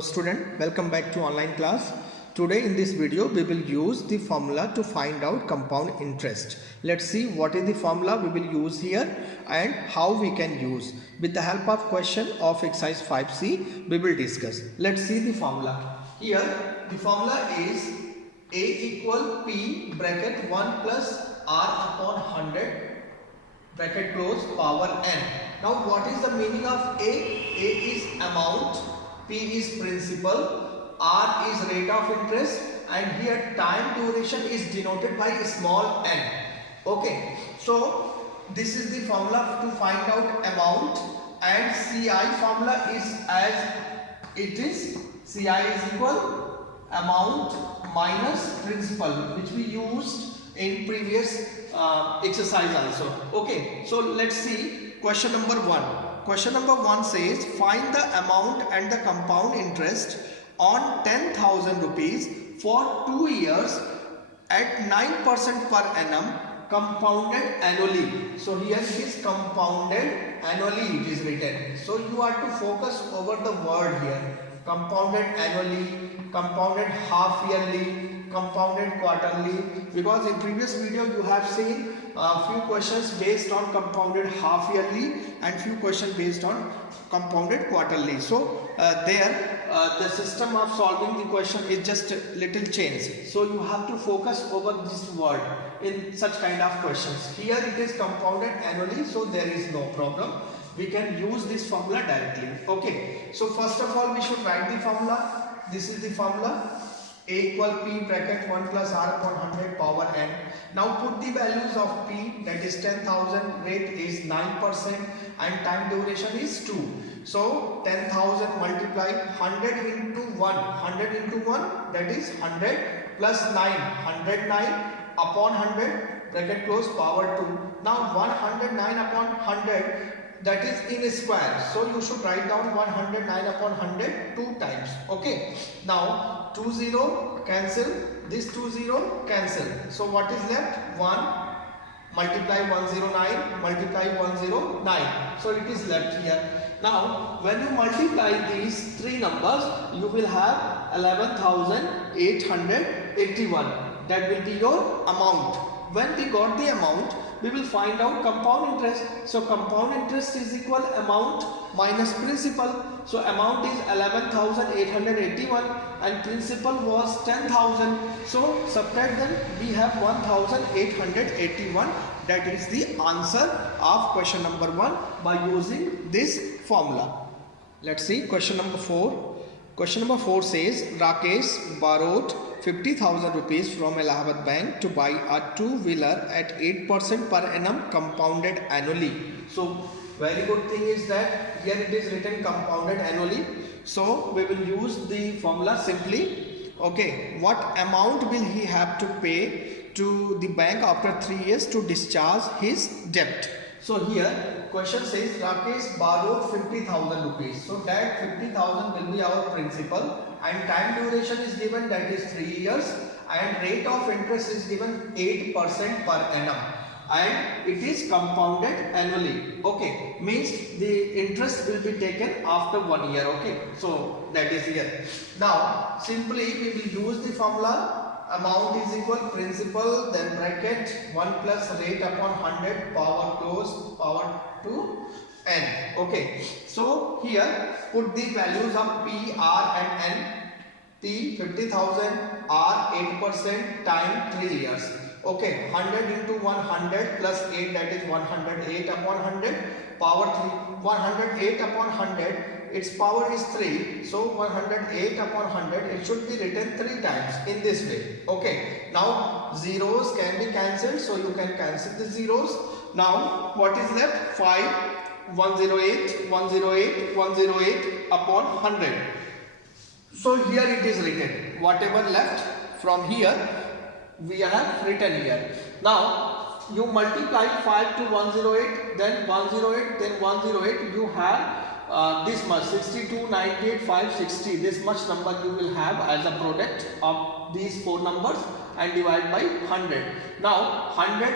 Hello student, welcome back to online class. Today in this video we will use the formula to find out compound interest. Let's see what is the formula we will use here and how we can use. With the help of question of exercise 5C we will discuss. Let's see the formula. Here the formula is A equal P bracket 1 plus R upon 100 bracket close power n. Now what is the meaning of A? A is amount, P is principal, R is rate of interest, and here time duration is denoted by small n. Okay, so this is the formula to find out amount, and CI formula is as it is. CI is equal amount minus principal, which we used in previous exercise also. Okay, so let's see question number 1. Question number 1 says find the amount and the compound interest on 10,000 rupees for 2 years at 9% per annum compounded annually. So here it is compounded annually it is written. So you are to focus over the word here. Compounded annually, compounded half yearly, compounded quarterly, because in previous video you have seen a few questions based on compounded half yearly and few questions based on compounded quarterly. So the system of solving the question is just a little change. So you have to focus over this word in such kind of questions. Here it is compounded annually, so there is no problem. We can use this formula directly. Okay, so first of all we should write the formula. This is the formula. A equal P bracket 1 plus R upon 100 power n. Now put the values of P, that is 10,000, rate is 9% and time duration is 2. So 10,000 multiply 100 into 1, 100 into 1, that is 100 plus 9, 109 upon 100 bracket close power 2. Now 109 upon 100, that is in square, so you should write down 109 upon 100 2 times. Okay, now 20 cancel, this 20 cancel, so what is left? 1 multiply 109 multiply 109, so it is left here. Now when you multiply these three numbers you will have 11,881. that will be your amount. When we got the amount, we will find out compound interest. So compound interest is equal amount minus principal. So amount is 11,881 and principal was 10,000. So subtract them, we have 1,881. That is the answer of question number 1 by using this formula. Let's see question number 4. Question number 4 says Rakesh borrowed 50,000 rupees from Allahabad Bank to buy a two-wheeler at 8% per annum compounded annually. So very good thing is that here it is written compounded annually. So we will use the formula simply. Okay, what amount will he have to pay to the bank after 3 years to discharge his debt? So here question says Rakesh borrowed 50,000 rupees. So that 50,000 will be our principal and time duration is given, that is 3 years, and rate of interest is given 8% per annum and it is compounded annually. Okay, means the interest will be taken after 1 year. Okay, so that is here. Now simply we will use the formula. Amount is equal principal, then bracket 1 plus rate upon 100 power close power to n. Okay, so here put the values of P, R and n. P 50,000, R 8%, time 3 years. Okay, 100 into 100 plus 8, that is 108 upon 100 power 3. 108 upon 100, its power is 3, so 108 upon 100, it should be written 3 times in this way. Okay, now zeros can be cancelled, so you can cancel the zeros. Now what is left? 5, 108, 108, 108 upon 100. So here it is written, whatever left from here we have written here. Now you multiply 5 to 108, then 108, then 108, you have this much, 62, 98, 560, this much number you will have as a product of these 4 numbers and divide by 100. Now 100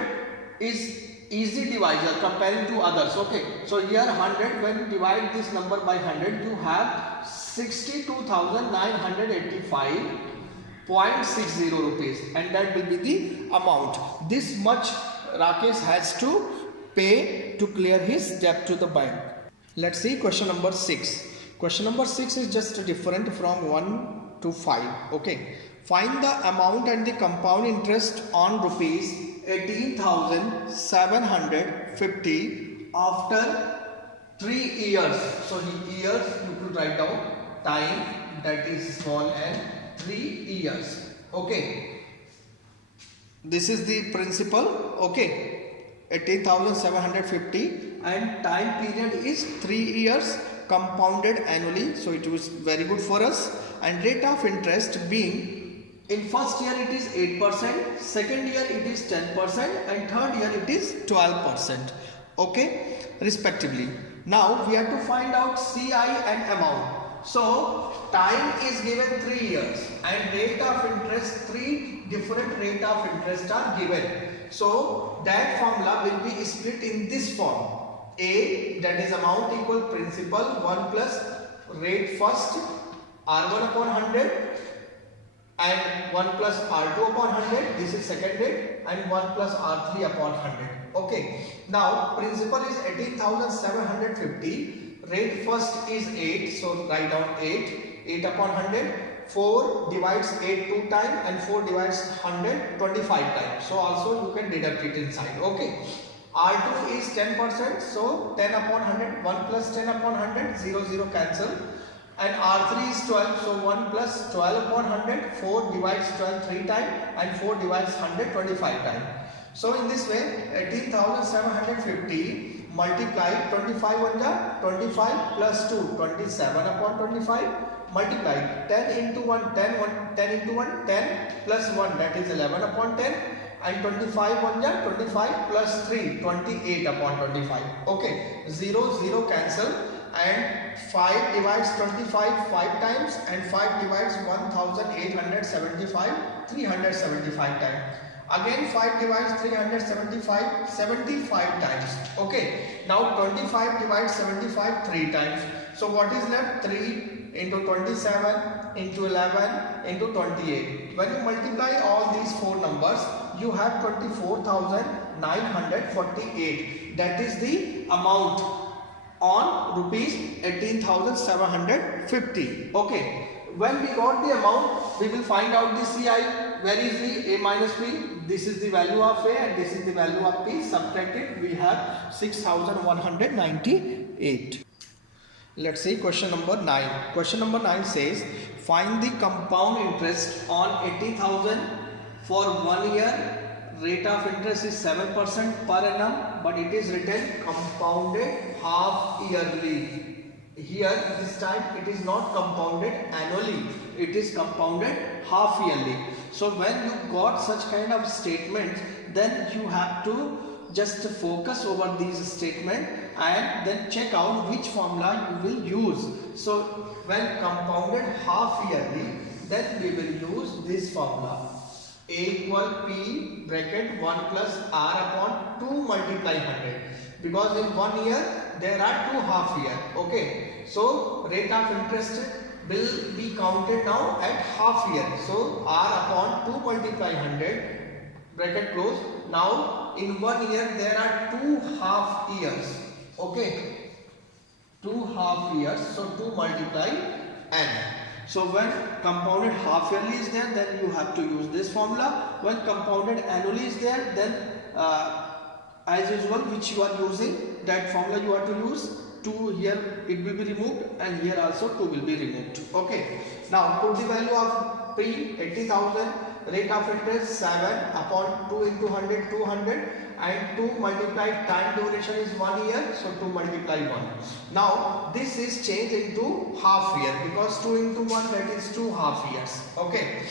is easy divisor comparing to others. Okay, so here 100, when you divide this number by 100, you have 62,985.60 rupees, and that will be the amount. This much Rakesh has to pay to clear his debt to the bank. Let's see question number 6. Question number 6 is just different from 1 to 5. Okay, find the amount and the compound interest on rupees 18,750 after 3 years. So years you could write down, time, that is small n, 3 years. Okay, this is the principal. Okay, 18,750 and time period is 3 years, compounded annually, so it was very good for us. And rate of interest being, in first year it is 8%, second year it is 10%, and third year it is 12%. Okay, respectively. Now we have to find out CI and amount. So time is given 3 years and rate of interest, 3 different rate of interest are given. So that formula will be split in this form. A, that is amount equal principal 1 plus rate first R1 upon 100 and 1 plus R2 upon 100, this is second rate, and 1 plus R3 upon 100. Okay, now principal is 18,750, rate first is 8, so write down 8 upon 100, 4 divides 8 2 times and 4 divides 100 25 times, so also you can deduct it inside. Okay, R2 is 10%, so 10 upon 100, 1 plus 10 upon 100, 0 0 cancel, and R3 is 12, so 1 plus 12 upon 100, 4 divides 12 3 times and 4 divides 100 25 times. So in this way 18,750 multiply 25 on the 25 plus 2 27 upon 25 multiply 10 into 1 10 into 1 10 plus 1, that is 11 upon 10, and 25 on the 25 plus 3 28 upon 25. Okay, 0 0 cancel, and 5 divides 25 5 times and 5 divides 1875 375 times. Again 5 divides 375 75 times. Okay, now 25 divides 75 3 times. So what is left? 3 into 27 into 11 into 28. When you multiply all these 4 numbers, you have 24,948. That is the amount on rupees 18,750. Okay, when we got the amount, we will find out the CI. Where is the A minus P? This is the value of A and this is the value of P. Subtracted, we have 6,198. Let's see question number 9. Question number 9 says, find the compound interest on 80,000 for 1 year. Rate of interest is 7% per annum, but it is written compounded half yearly. Here this time it is not compounded annually, it is compounded half yearly. So when you got such kind of statements, then you have to just focus over these statements and then check out which formula you will use. So when compounded half yearly, then we will use this formula. A equal P bracket 1 plus R upon 2 multiply 100, because in 1 year there are 2 half year. Okay, so rate of interest will be counted now at half year. So R upon 2 multiply 100 bracket close. Now in 1 year there are 2 half years. Okay, 2 half years, so 2 multiply n. So when compounded half yearly is there, then you have to use this formula. When compounded annually is there, then as usual, which you are using, that formula you have to use. 2 here it will be removed, and here also 2 will be removed. Okay, now put the value of P 80,000, rate of interest 7 upon 2 into 100 200, and 2 multiplied time duration is 1 year, so 2 multiply 1. Now this is changed into half year, because 2 into 1, that is 2 half years. Okay,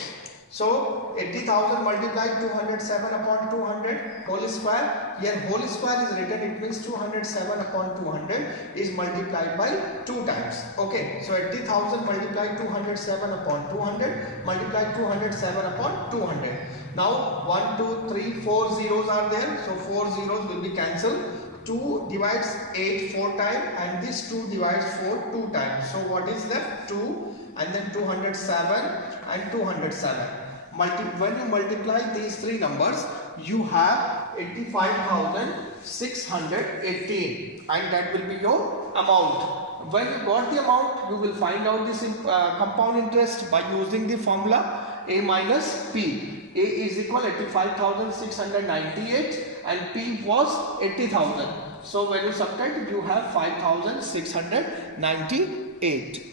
So 80,000 multiplied 207 upon 200 whole square. Here whole square is written, it means 207 upon 200 is multiplied by 2 times. Okay, so 80,000 multiplied 207 upon 200 multiplied 207 upon 200. Now 1, 2, 3, 4 zeros are there, so 4 zeros will be cancelled. 2 divides 8 4 times and this 2 divides 4 2 times. So what is left? 2 and then 207 and 207. When you multiply these three numbers, you have 85,618 and that will be your amount. When you got the amount, you will find out this compound interest by using the formula A minus P. A is equal 85,698 and P was 80,000. So when you subtract, you have 5,698.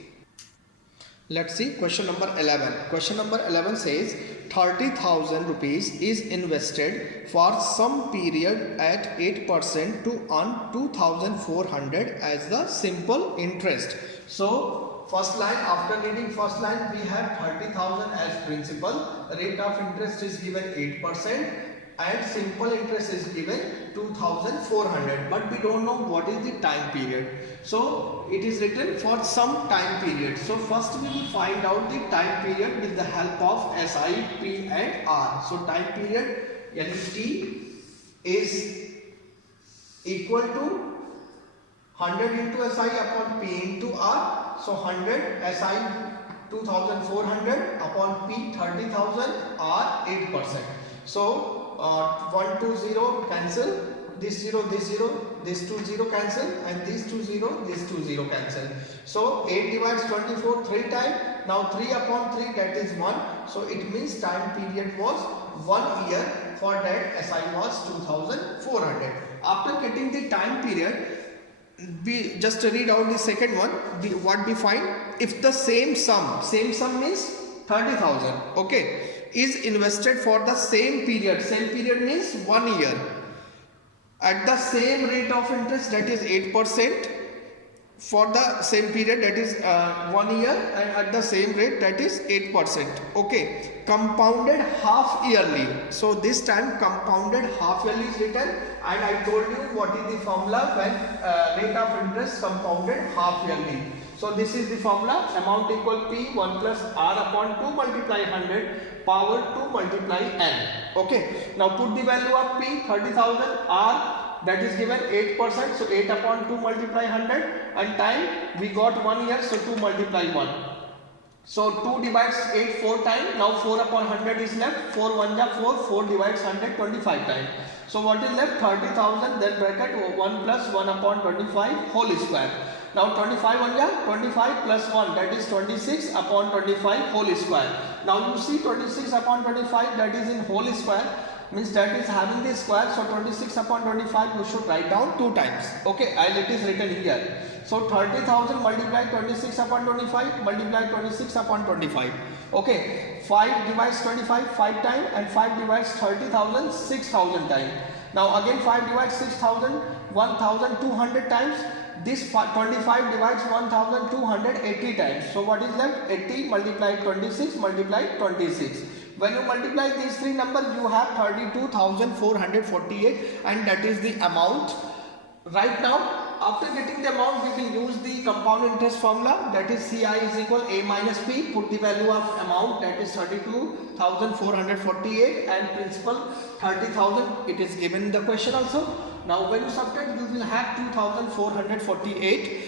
Let's see question number 11. Question number 11 says 30,000 rupees is invested for some period at 8% to earn 2,400 as the simple interest. So first line, after reading first line, we have 30,000 as principal, rate of interest is given 8% and simple interest is given 2,400, but we don't know what is the time period. So it is written for some time period. So first we will find out the time period with the help of SI, P and R. So time period, T is equal to 100 into SI upon P into R. So 100 SI 2,400 upon P 30,000 R 8%. So 1 2 0 cancel, this 0 this 0, this 2 0 cancel and this 2 0 this 2 0 cancel. So 8 divides 24 3 times. Now 3 upon 3, that is 1. So it means time period was 1 year. For that SI was 2,400. After getting the time period, we just read out the second one. What we find, if the same sum means 30,000, okay, is invested for the same period means 1 year at the same rate of interest, that is 8%, for the same period, that is 1 year, and at the same rate, that is 8%. Okay, compounded half yearly. So this time compounded half yearly is written, and I told you what is the formula when rate of interest compounded half yearly. So this is the formula, amount equal P 1 plus R upon 2 multiply 100 power 2 multiply N. Okay, now put the value of P 30,000, R that is given 8%, so 8 upon 2 multiply 100, and time we got 1 year, so 2 multiply 1. So 2 divides 8 4 times, now 4 upon 100 is left, 4 1 ja 4, 4 divides 100 25 times. So what is left? 30,000, then bracket 1 plus 1 upon 25 whole square. Now 25 1 ja 25 plus 1, that is 26 upon 25 whole square. Now you see 26 upon 25, that is in whole square, means that is having the square. So 26 upon 25 you should write down 2 times, okay, as it is written here. So 30,000 multiply 26 upon 25 multiply 26 upon 25. Okay, 5 divides 25 5 times and 5 divides 30,000 6,000 times. Now again 5 divides 6,000 1,200 times. This 25 divides 1,280 times. So what is left? 80 multiplied 26 multiplied 26. When you multiply these three numbers, you have 32,448 and that is the amount. Right now, after getting the amount, we will use the compound interest formula, that is CI is equal A minus P. Put the value of amount, that is 32,448 and principal 30,000. It is given in the question also. Now when you subtract, you will have 2,448.